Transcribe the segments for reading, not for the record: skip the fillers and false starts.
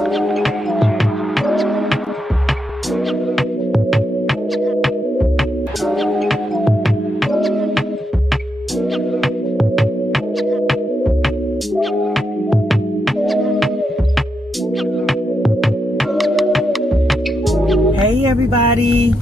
Hey everybody,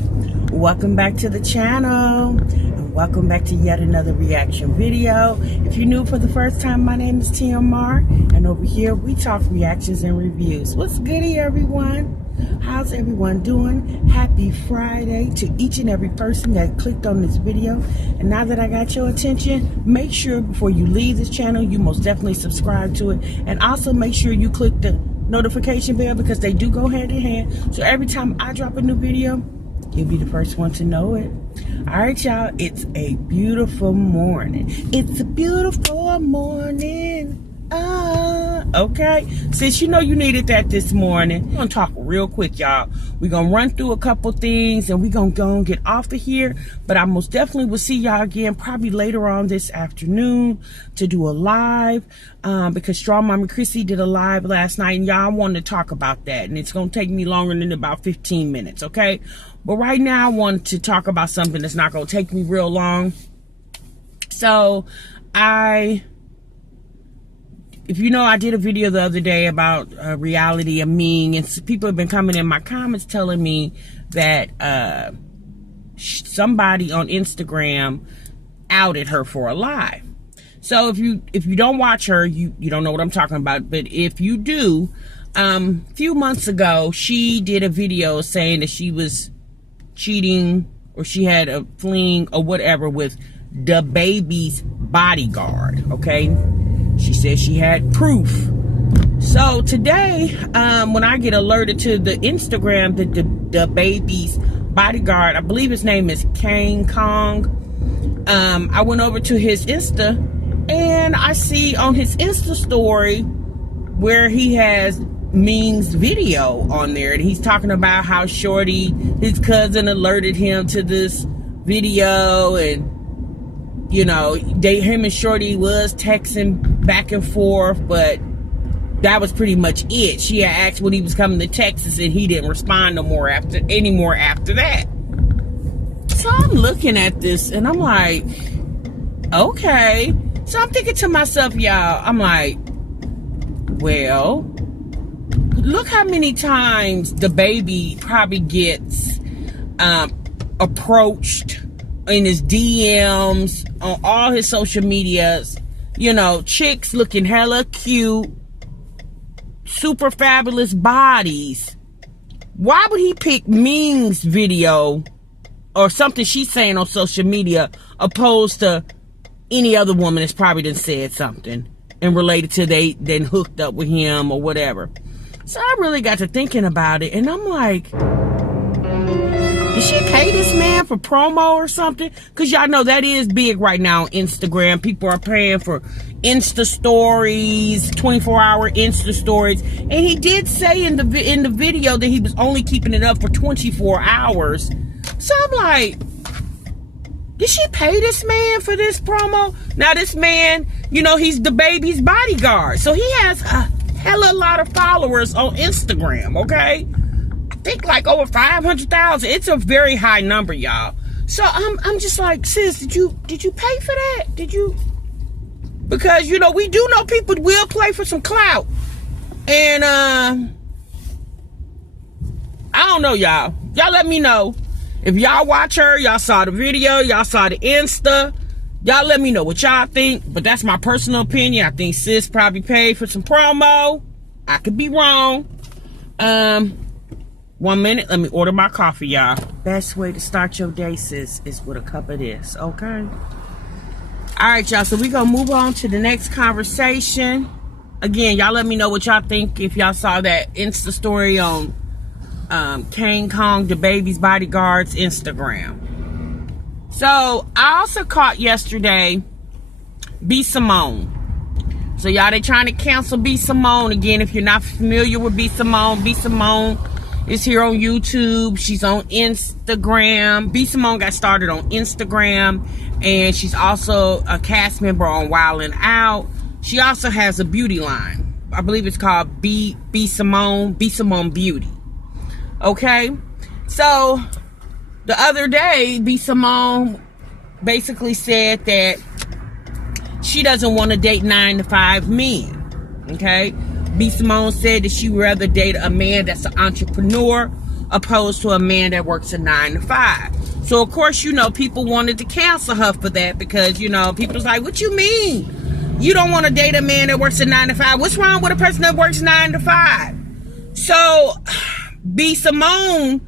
welcome back to the channel and welcome back to yet another reaction video. If you're new for the first time, my name is TMR and over here we talk reactions and reviews. What's goody everyone? How's everyone doing? Happy Friday to each and every person that clicked on this video. And now that I got your attention, make sure before you leave this channel you most definitely subscribe to it, and also make sure you click the notification bell because they do go hand in hand. So every time I drop a new video, you'll be the first one to know it. All right, y'all, it's a beautiful morning. It's a beautiful morning. Okay, since you know you needed that this morning, we're gonna talk real quick, y'all. We're gonna run through a couple things and we're gonna go and get off of here, but I most definitely will see y'all again probably later on this afternoon to do a live, because Strong Mama Chrissy did a live last night and y'all wanted to talk about that, and it's gonna take me longer than about 15 minutes, okay? But right now I want to talk about something that's not gonna take me real long. So if you know, I did a video the other day about reality of Ming, and people have been coming in my comments telling me that somebody on Instagram outed her for a lie. So if you don't watch her, you don't know what I'm talking about. But if you do, a few months ago, she did a video saying that she was cheating or she had a fling or whatever with the baby's bodyguard, okay? She said she had proof. So today, when I get alerted to the Instagram that the baby's bodyguard, I believe his name is King Kong, I went over to his Insta and I see on his Insta story where he has Ming's video on there, and he's talking about how Shorty, his cousin, alerted him to this video, and you know, him and Shorty was texting back and forth, but that was pretty much it. She had asked when he was coming to Texas and he didn't respond anymore after that. So I'm looking at this and I'm like, okay. So I'm thinking to myself, y'all, I'm like, well, look how many times the baby probably gets approached in his DMs, on all his social medias, you know, chicks looking hella cute, super fabulous bodies. Why would he pick Ming's video or something she's saying on social media opposed to any other woman that's probably done said something and related to they then hooked up with him or whatever? So I really got to thinking about it, and I'm like, did she pay this man for promo or something? Because y'all know that is big right now on Instagram. People are paying for Insta stories, 24-hour Insta stories. And he did say in the video that he was only keeping it up for 24 hours. So I'm like, did she pay this man for this promo? Now this man, you know, he's the baby's bodyguard. So he has a hella lot of followers on Instagram, okay? I think like over 500,000. It's a very high number, y'all. So I'm just like, sis, did you pay for that? Did you? Because you know, we do know people will play for some clout. And I don't know, y'all. Y'all let me know. If y'all watch her, y'all saw the video, y'all saw the Insta, y'all let me know what y'all think. But that's my personal opinion. I think sis probably paid for some promo. I could be wrong. 1 minute, let me order my coffee, y'all. Best way to start your day, sis, is with a cup of this, okay? All right, y'all, so we gonna move on to the next conversation. Again, y'all let me know what y'all think if y'all saw that Insta story on King Kong, the baby's bodyguard's Instagram. So, I also caught yesterday B.Simone. So, y'all, they trying to cancel B.Simone. Again, if you're not familiar with B.Simone is here on YouTube. She's on Instagram. B.Simone got started on Instagram, and she's also a cast member on Wild 'N Out. She also has a beauty line. I believe it's called B.Simone Beauty. Okay, so the other day, B.Simone basically said that she doesn't want to date 9-to-5 men. Okay, B.Simone said that she would rather date a man that's an entrepreneur opposed to a man that works a 9-to-5. So of course, you know, people wanted to cancel her for that because, you know, people's like, what you mean? You don't want to date a man that works a 9-to-5? What's wrong with a person that works 9-to-5? So B.Simone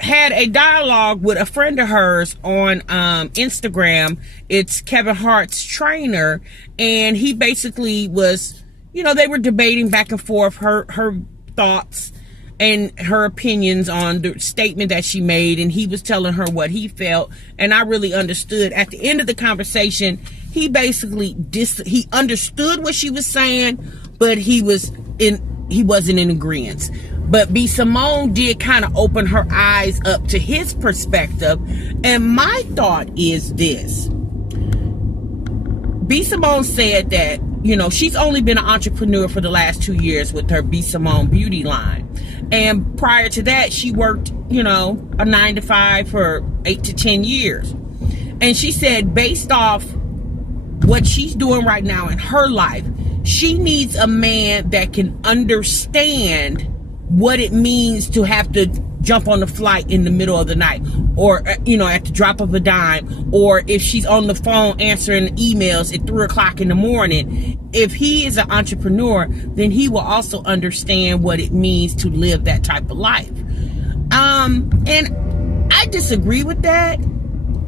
had a dialogue with a friend of hers on Instagram. It's Kevin Hart's trainer, and he basically was, you know, they were debating back and forth her thoughts and her opinions on the statement that she made, and he was telling her what he felt, and I really understood. At the end of the conversation, he basically he understood what she was saying, but he wasn't in agreement. But B.Simone did kind of open her eyes up to his perspective, and my thought is this. B.Simone said that, you know, she's only been an entrepreneur for the last 2 years with her B.Simone beauty line. And prior to that, she worked, you know, a 9-to-5 for 8 to 10 years. And she said, based off what she's doing right now in her life, she needs a man that can understand what it means to have to jump on the flight in the middle of the night, or, you know, at the drop of a dime, or if she's on the phone answering emails at 3 o'clock in the morning. If he is an entrepreneur, then he will also understand what it means to live that type of life. And I disagree with that.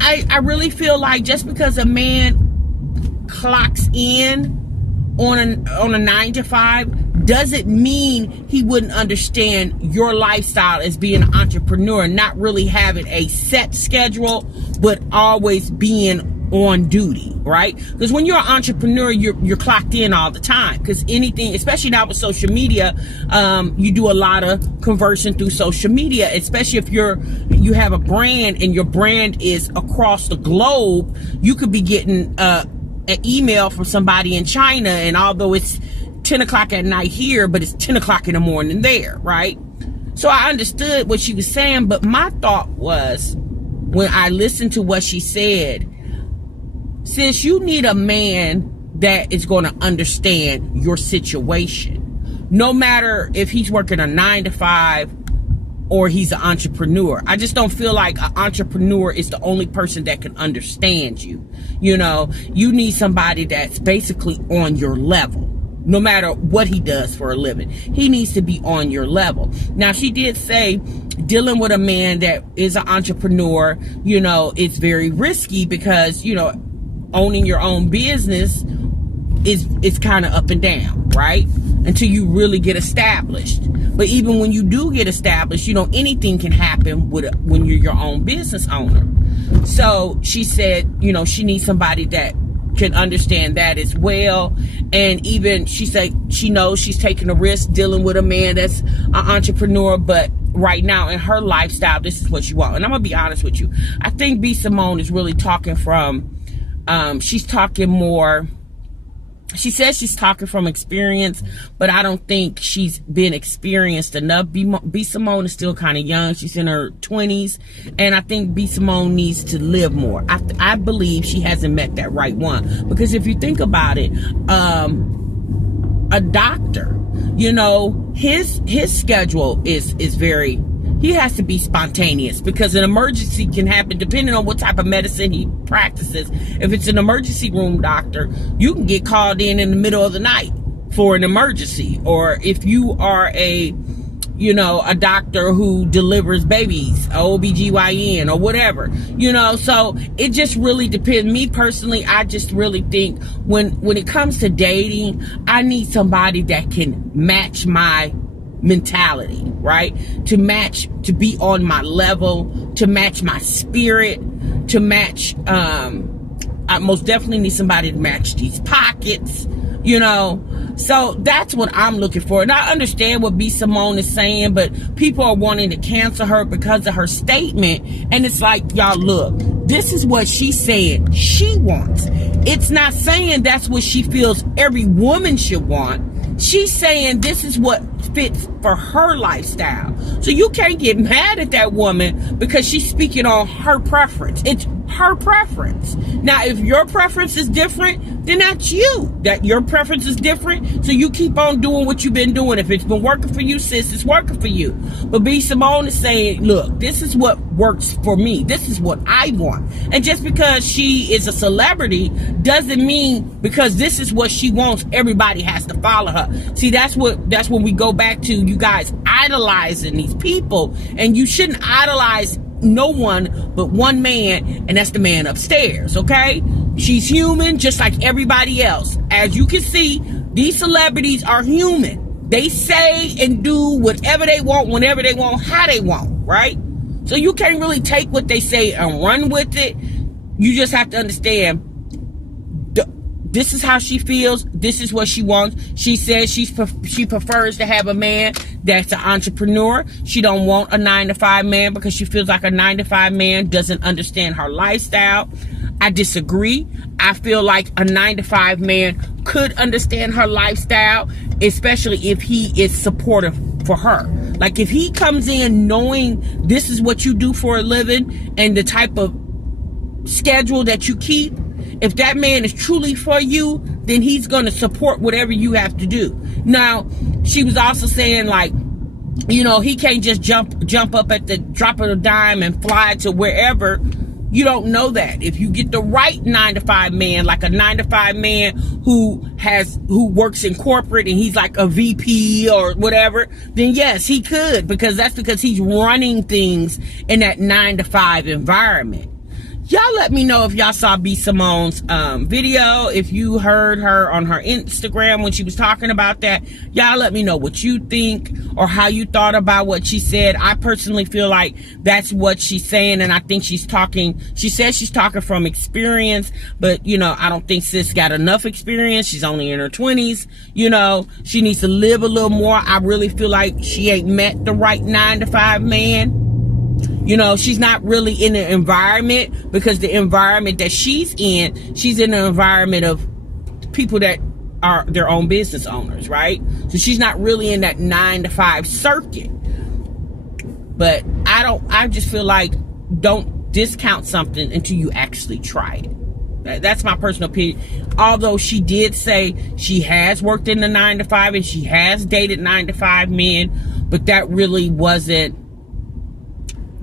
I really feel like just because a man clocks in on a 9-to-5 doesn't mean he wouldn't understand your lifestyle as being an entrepreneur, not really having a set schedule, but always being on duty, right? Because when you're an entrepreneur, you're clocked in all the time. Because anything, especially now with social media, you do a lot of conversion through social media, especially if you have a brand and your brand is across the globe. You could be getting an email from somebody in China, and although it's 10 o'clock at night here, but it's 10 o'clock in the morning there, right? So I understood what she was saying, but my thought was, when I listened to what she said, sis, you need a man that is going to understand your situation, no matter if he's working a 9-to-5 or he's an entrepreneur. I just don't feel like an entrepreneur is the only person that can understand you. You know, you need somebody that's basically on your level. No matter what he does for a living, he needs to be on your level. Now, she did say dealing with a man that is an entrepreneur, you know, it's very risky because, you know, owning your own business is kind of up and down, right? Until you really get established. But even when you do get established, you know, anything can happen when you're your own business owner. So she said, you know, she needs somebody that can understand that as well. And even she said she knows she's taking a risk dealing with a man that's an entrepreneur, but right now in her lifestyle, this is what she wants. And I'm gonna be honest with you, I think B.Simone is really talking from she's talking more, she says she's talking from experience, but I don't think she's been experienced enough. B.Simone is still kind of young. She's in her 20s, and I think B.Simone needs to live more. I believe she hasn't met that right one, because if you think about it, a doctor, you know, his schedule is very, he has to be spontaneous, because an emergency can happen depending on what type of medicine he practices. If it's an emergency room doctor, you can get called in the middle of the night for an emergency. Or if you are a doctor who delivers babies, a OBGYN or whatever, you know, so it just really depends. Me personally, I just really think when it comes to dating, I need somebody that can match my mentality, right? To be on my level, to match my spirit, to match, I most definitely need somebody to match these pockets, you know. So that's what I'm looking for. And I understand what B.Simone is saying, but people are wanting to cancel her because of her statement. And it's like, y'all, look, this is what she's saying she wants. it's not saying that's what she feels every woman should want. She's saying this is what fits for her lifestyle. So you can't get mad at that woman because she's speaking on her preference. It's her preference. Now, if your preference is different, then that's you. That your preference is different. So you keep on doing what you've been doing. If it's been working for you, sis, it's working for you. But B.Simone is saying, look, this is what works for me. This is what I want. And just because she is a celebrity doesn't mean because this is what she wants, everybody has to follow her. See, that's when we go back to you guys idolizing these people, and you shouldn't idolize no one but one man, and that's the man upstairs. Okay, she's human just like everybody else. As you can see, these celebrities are human. They say and do whatever they want, whenever they want, how they want, right? So you can't really take what they say and run with it. You just have to understand, this is how she feels. This is what she wants. She says she prefers to have a man that's an entrepreneur. She don't want a 9-to-5 man because she feels like a 9-to-5 man doesn't understand her lifestyle. I disagree. I feel like a 9-to-5 man could understand her lifestyle, especially if he is supportive for her. Like if he comes in knowing this is what you do for a living and the type of schedule that you keep, if that man is truly for you, then he's going to support whatever you have to do. Now, she was also saying, like, you know, he can't just jump up at the drop of a dime and fly to wherever. You don't know that. If you get the right 9-to-5 man, like a 9-to-5 man who works in corporate and he's like a VP or whatever, then yes, he could, because he's running things in that 9-to-5 environment. Y'all let me know if y'all saw B.Simone's video, if you heard her on her Instagram when she was talking about that. Y'all let me know what you think or how you thought about what she said. I personally feel like that's what she's saying, and I think she says she's talking from experience, but, you know, I don't think sis got enough experience. She's only in her 20s. You know, she needs to live a little more. I really feel like she ain't met the right 9-to-5 man. You know, she's not really in the environment, because the environment that she's in an environment of people that are their own business owners, right? So she's not really in that 9-to-5 circuit. But I just feel like don't discount something until you actually try it. That's my personal opinion. Although she did say she has worked in the 9-to-5 and she has dated 9-to-5 men, but that really wasn't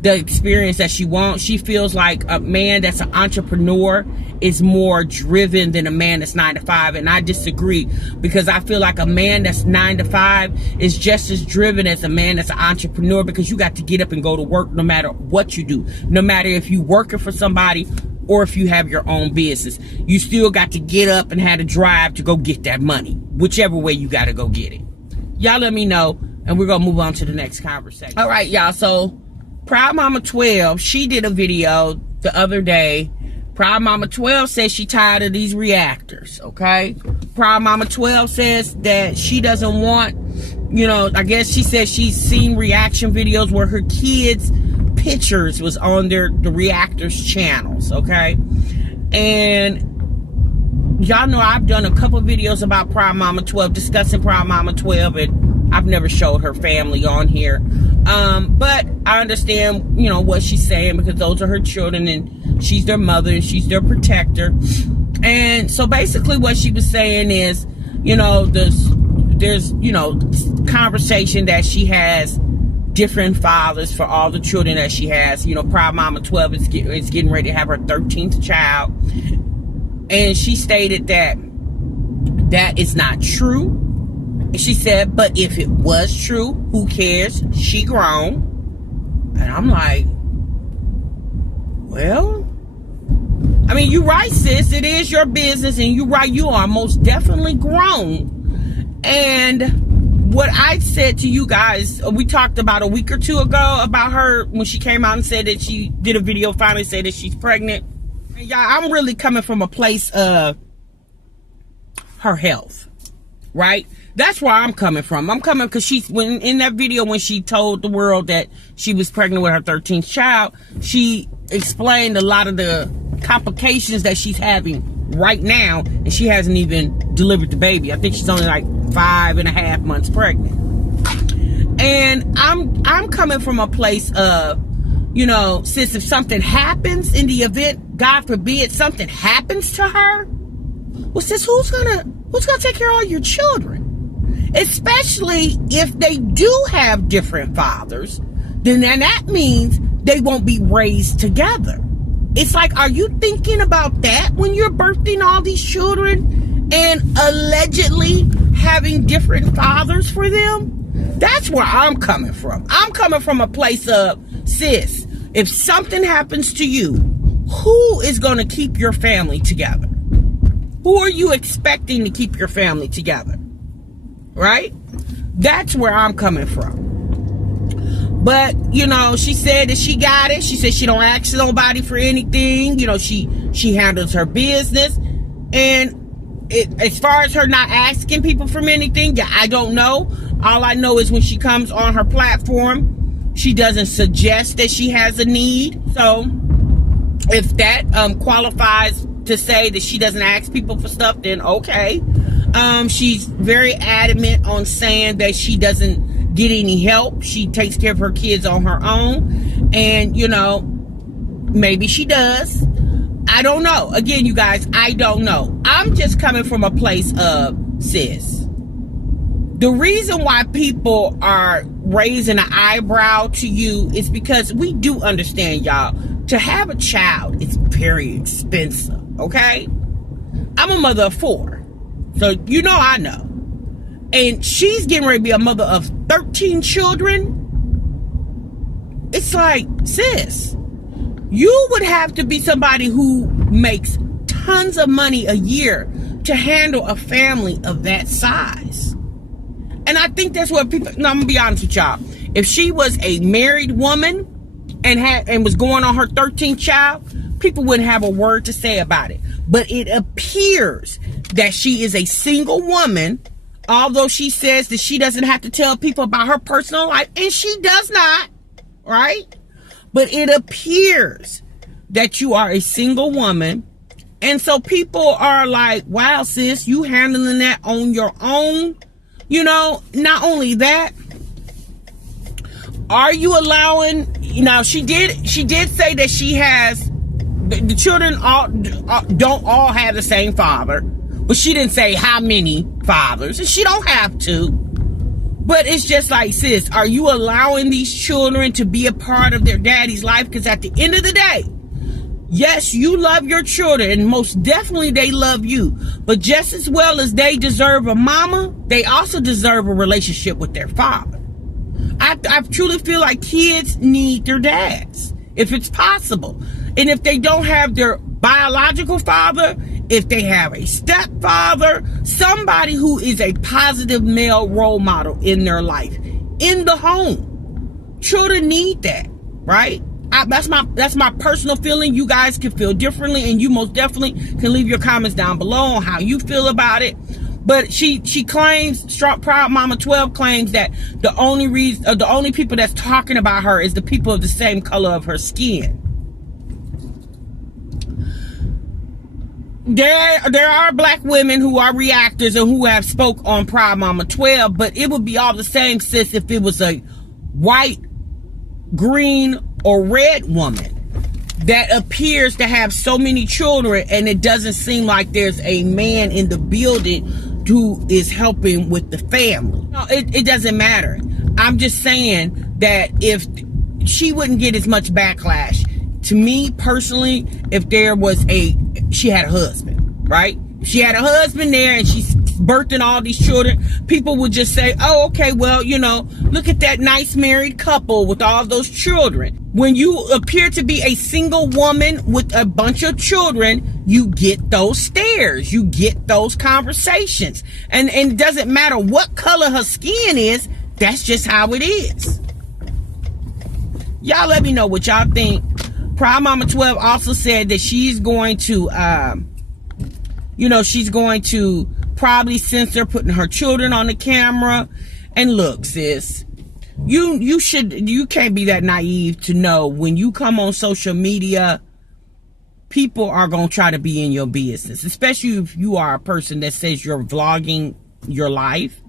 the experience that she wants. She feels like a man that's an entrepreneur is more driven than a man that's 9-to-5, and I disagree, because I feel like a man that's 9-to-5 is just as driven as a man that's an entrepreneur, because you got to get up and go to work no matter what you do. No matter if you working for somebody or if you have your own business, you still got to get up and have to drive to go get that money, whichever way you got to go get it. Y'all let me know, and we're gonna move on to the next conversation. All right, y'all, so Proud Mama 12, she did a video the other day. Proud Mama 12 says she tired of these reactors, okay? Proud Mama 12 says that she doesn't want, you know, I guess she says she's seen reaction videos where her kids' pictures was on the reactors channels, okay? And y'all know I've done a couple videos about Proud Mama 12, discussing Proud Mama 12, and I've never showed her family on here. But I understand, you know, what she's saying, because those are her children and she's their mother and she's their protector. And so basically what she was saying is, you know, there's, you know, conversation that she has different fathers for all the children that she has. You know, Proud Mama 12 is getting ready to have her 13th child. And she stated that that is not true. She said, but if it was true, who cares? She grown. And I'm like, well, I mean, you're right, sis. It is your business, and you're right. You are most definitely grown. And what I said to you guys, we talked about a week or two ago about her when she came out and said that she did a video, finally said that she's pregnant. And y'all, I'm really coming from a place of her health, right? That's where I'm coming from. I'm coming because in that video, when she told the world that she was pregnant with her 13th child, she explained a lot of the complications that she's having right now, and she hasn't even delivered the baby. I think she's only like 5.5 months pregnant. And I'm coming from a place of, you know, sis, if something happens in the event, God forbid, something happens to her, well, sis, who's gonna take care of all your children? Especially if they do have different fathers, then that means they won't be raised together. It's like, are you thinking about that when you're birthing all these children and allegedly having different fathers for them? That's where I'm coming from. I'm coming from a place of, sis, if something happens to you, who is going to keep your family together? Who are you expecting to keep your family together? Right? That's where I'm coming from. But, you know, she said that she got it. She said she don't ask nobody for anything. You know, she handles her business. And as far as her not asking people for anything, I don't know. All I know is when she comes on her platform, she doesn't suggest that she has a need. So if that qualifies to say that she doesn't ask people for stuff, then okay. She's very adamant on saying that she doesn't get any help. She takes care of her kids on her own. And, you know, maybe she does. I don't know. Again, you guys, I don't know. I'm just coming from a place of, sis, the reason why people are raising an eyebrow to you is because we do understand, y'all, to have a child is very expensive, okay? I'm a mother of 4, so you know I know. And she's getting ready to be a mother of 13 children. It's like, sis, you would have to be somebody who makes tons of money a year to handle a family of that size. And I think that's what people, no, I'm gonna be honest with y'all. If she was a married woman and was going on her 13th child, people wouldn't have a word to say about it. But it appears that she is a single woman, although she says that she doesn't have to tell people about her personal life, and she does not, right? But it appears that you are a single woman. And so people are like, wow, sis, you handling that on your own. You know, not only that, are you allowing, you know, she did say that she has, the children don't all have the same father, but she didn't say how many fathers, and she don't have to. But it's just like, sis, are you allowing these children to be a part of their daddy's life? Because at the end of the day, yes, you love your children, and most definitely they love you. But just as well as they deserve a mama, they also deserve a relationship with their father. I truly feel like kids need their dads, if it's possible. And if they don't have their biological father, if they have a stepfather, somebody who is a positive male role model in their life, in the home. Children need that, right? That's my personal feeling. You guys can feel differently, and you most definitely can leave your comments down below on how you feel about it. But she claims, Proud Mama 12 claims that the only people that's talking about her is the people of the same color of her skin. There are black women who are reactors and who have spoke on Proud Mama 12, but it would be all the same, sis, if it was a white, green, or red woman that appears to have so many children, and it doesn't seem like there's a man in the building who is helping with the family. No, it doesn't matter. I'm just saying that if she wouldn't get as much backlash, to me personally, if she had a husband, right? If she had a husband there and she's birthing all these children, people would just say, oh, okay, well, you know, look at that nice married couple with all those children. When you appear to be a single woman with a bunch of children, you get those stares, you get those conversations. And it doesn't matter what color her skin is, that's just how it is. Y'all let me know what y'all think. Proud Mama 12 also said that she's going to, she's going to probably censor putting her children on the camera. And look, sis, you can't be that naive to know when you come on social media people are going to try to be in your business, especially if you are a person that says you're vlogging your life.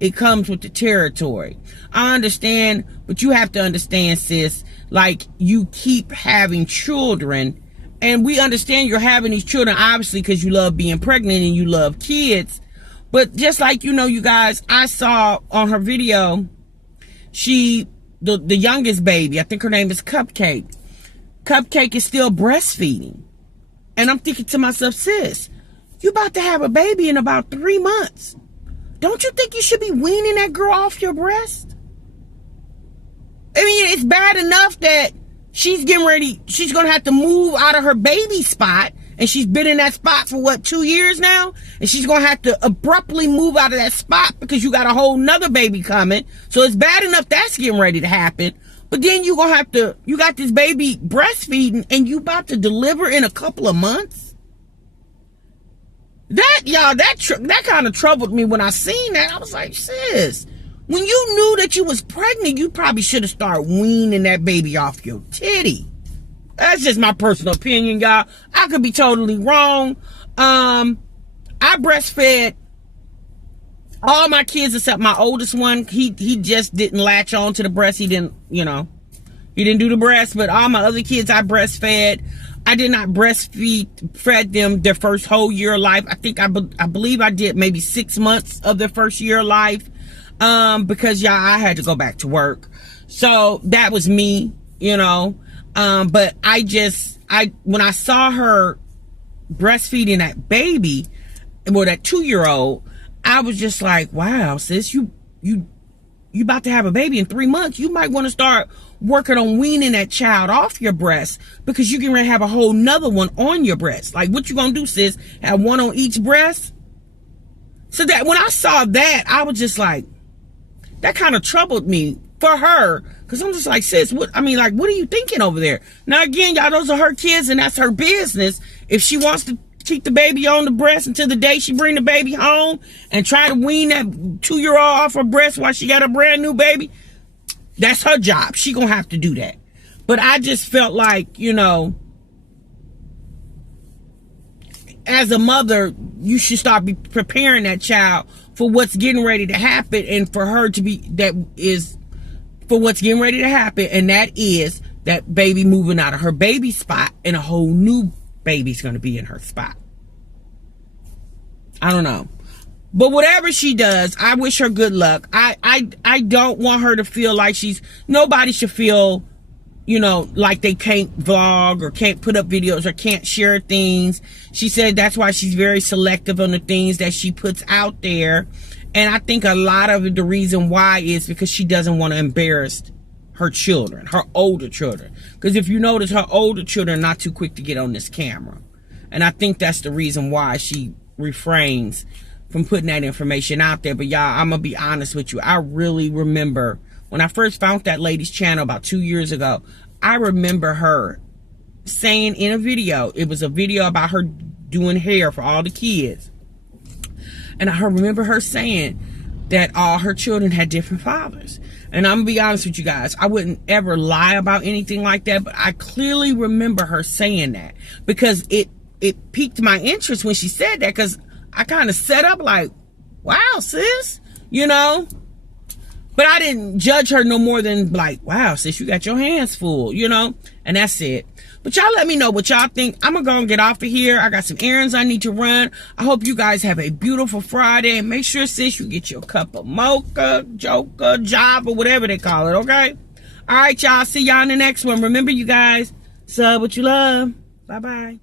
It comes with the territory. I understand, but you have to understand, sis, like, you keep having children, and we understand you're having these children, obviously, because you love being pregnant and you love kids. But just like, you know, you guys, I saw on her video, the youngest baby, I think her name is Cupcake. Cupcake is still breastfeeding. And I'm thinking to myself, sis, you about to have a baby in about 3 months. Don't you think you should be weaning that girl off your breast? I mean, it's bad enough that she's getting ready, she's going to have to move out of her baby spot. And she's been in that spot for what, 2 years now? And she's going to have to abruptly move out of that spot because you got a whole nother baby coming. So it's bad enough that's getting ready to happen. But then you got this baby breastfeeding and you about to deliver in a couple of months? That kind of troubled me when I seen that. I was like, sis, when you knew that you was pregnant, you probably should have started weaning that baby off your titty. That's just my personal opinion, y'all. I could be totally wrong. I breastfed all my kids except my oldest one. He just didn't latch on to the breast. He didn't do the breast. But all my other kids I breastfed. I did not fed them their first whole year of life. I believe I did maybe 6 months of their first year of life. Because y'all, I had to go back to work. So that was me, you know. But when I saw her breastfeeding that baby, or that 2-year-old, I was just like, wow, sis, you about to have a baby in 3 months. You might want to start working on weaning that child off your breast, because you can have a whole nother one on your breast. Like, what you gonna do, sis? Have one on each breast? So that when I saw that, I was just like, that kind of troubled me for her, because I'm just like, sis, what are you thinking over there? Now again, y'all, those are her kids and that's her business. If she wants to keep the baby on the breast until the day she bring the baby home and try to wean that 2-year-old off her breast while she got a brand new baby, that's her job. She gonna have to do that. But I just felt like, you know, as a mother, you should start preparing that child for what's getting ready to happen, and for her to be, for what's getting ready to happen, and that is that baby moving out of her baby spot and a whole new baby's going to be in her spot. I don't know. But whatever she does, I wish her good luck. I don't want her to feel like nobody should feel, you know, like they can't vlog or can't put up videos or can't share things. She said that's why she's very selective on the things that she puts out there. And I think a lot of the reason why is because she doesn't want to embarrass her children, her older children. Because if you notice, her older children are not too quick to get on this camera. And I think that's the reason why she refrains from putting that information out there. But y'all, I'm going to be honest with you. I really remember when I first found that lady's channel about 2 years ago, I remember her saying in a video, it was a video about her doing hair for all the kids. And I remember her saying that all her children had different fathers. And I'm going to be honest with you guys, I wouldn't ever lie about anything like that, but I clearly remember her saying that, because it piqued my interest when she said that, because I kind of set up like, wow, sis, you know. But I didn't judge her no more than like, wow, sis, you got your hands full, you know. And that's it. But y'all let me know what y'all think. I'm going to go and get off of here. I got some errands I need to run. I hope you guys have a beautiful Friday. And make sure, sis, you get your cup of mocha, joker, java, whatever they call it, okay? All right, y'all. See y'all in the next one. Remember, you guys, sub what you love. Bye-bye.